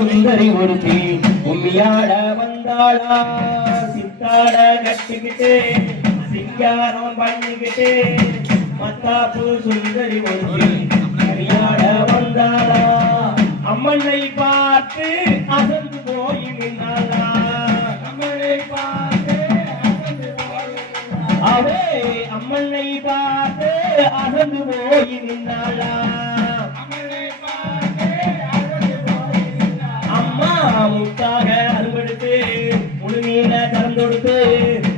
சுந்தரி ஒருத்தி உம்மியாட வந்தாளா சித்தாட கட்டிக்கிட்டு சிங்காரம் பண்ணிக்கிட்டு மத்தாப்பு சுந்தரி ஒருத்தி உம்மியாட வந்தாளா அம்மனை பார்த்து அசந்து போய் நின்னாளா அம்மனை பார்த்து அவே அம்மனை பார்த்து அசந்து போய் நின்னாளா முத்தாக அறுவெடுத்து முழுநீல கலந்தொடுத்து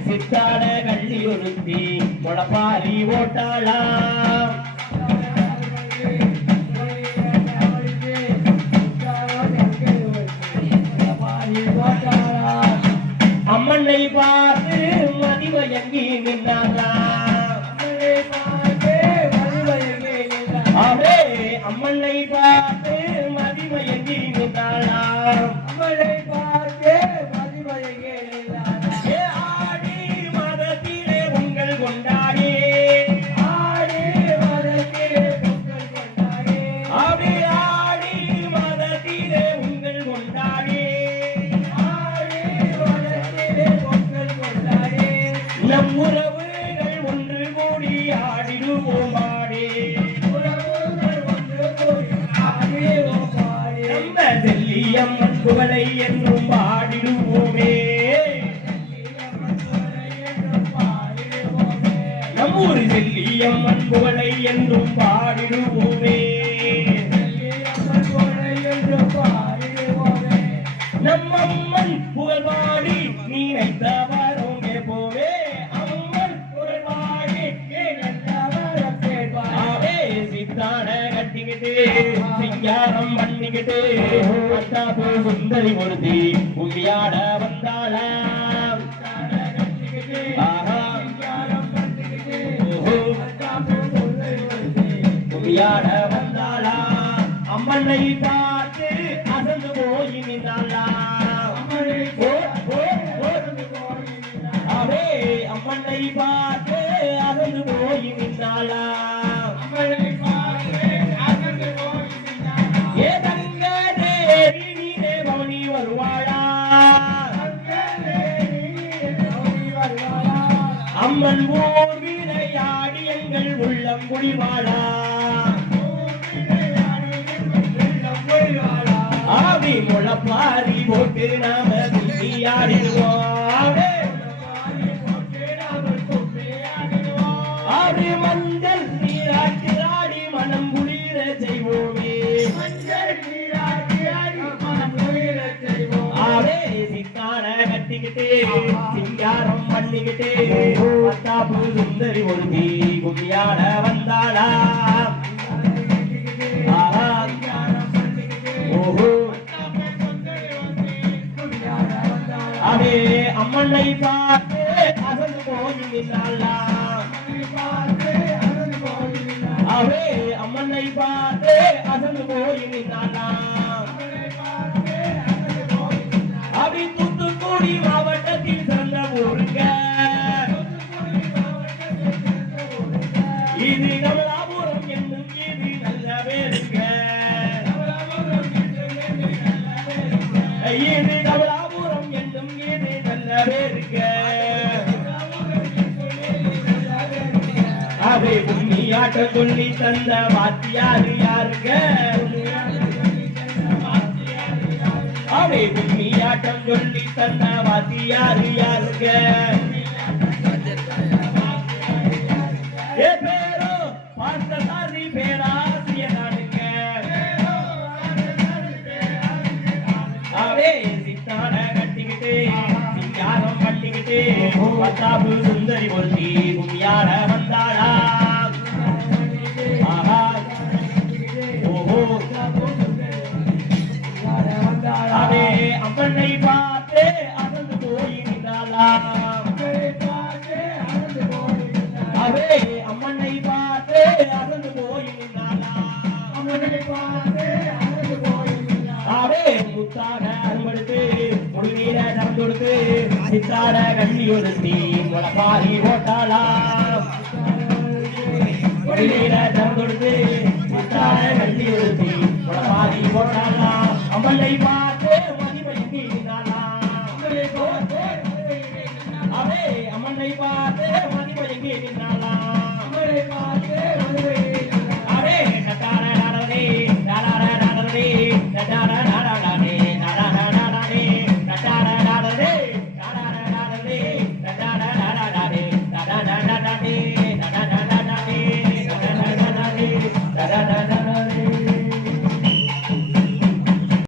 சித்தாட கள்ளி ஒருத்தி முளப்பாரி ஓட்டாளா அம்மனை பார்த்து மதிமயங்கி நின்னாளா அவே அம்மனை பார்த்து மதிமயங்கி நின்னாளா ஆடி மதத்திலே உங்கள் கொண்டாடி ஆடி மதத்திலே உங்கள் கொண்டாடி நம் உறவுகள் ஒன்று கூடி ஆடிடுவோம் ஆடி செல்லியம்மன் புகழை என்றும் பாடிடுவோமே நம்மூர் செல்லியம்மன் புகழை என்றும் பாடிடுவோமே நம்மம்மன் புகழ் பாடி நினைத்தவரும் கேட்போமே அம்மன் புகழ் பாடி நினைத்தவரே சித்தாட கட்டிக்கிட்டு சிங்காரம் பண்ணிக்கிட்டு மத்தாப்பு சுந்தரி ஒருத்தி உம்மியாட வந்தாளா உம்மியாட வந்தாளா அம்மனை பார்த்து அசந்து போய் நின்னாளா அவே அம்மனை பார்த்து அசந்து போய் நின்னாளா அம்மன் ஊர் விளையாடி எங்கள் உள்ளம் குடிவாளா ஆவி முளப்பாரி போட்டு நாம குட்டியாடிடுவோம் ஆவி மஞ்சள் நீராட்டி ஆடி மனம் குளிர செய்வோமே ஆவே சித்தாட கட்டிக்கிட்டு சிங்காரம் பண்ணிக்கிட்டு மத்தாப்பு சுந்தரி ஒருத்தி கும்மியாட வந்தாளா அவே அம்மனை பார்த்து அசந்து போய் நின்னாளா அவே அம்மனை பார்த்து அசந்து போய் நின்னாளா அவி தூத்துக்குடி மாவட்டத்தில் சிறந்த ஊருங்க இது கமலாபுரம் என்னும் இது நல்ல பேருங்க இது கமலாபுரம் என்னும் இது நல்ல பேருங்க அவை புண்ணியாட்ட சொல்லி தந்த வாத்தியாரு யாருங்க அவை புண்ணியாட்டம் சொல்லி தந்த வாத்தியாரு யாருங்க பேரோ பார்த்தசாரி பேராசிய நாடுங்க அவே சித்தாட கட்டிக்கிட்டு சிங்காரம் பண்ணிக்கிட்டு மத்தாப்பு சுந்தரி ஒருத்தி கும்மியாட வந்தாளா அவே அம்மனை பார்த்து அசந்து போய் நின்றாளா அவே அம்மனை பார்த்து அசந்து போய் நின்றாளா அவே முத்தாக அறுவெடுத்து முழுநீர நடந்தொடுத்து சித்தாட கண்ணி ஒருத்தி முளப்பாரி ஓட்டாளா முழுநீர நடந்தொடுத்து சித்தாட கண்ணி ஒருத்தி முளப்பாரி ஓட்டாளா அம்மனை பார்த்து அருகே நின்னாளா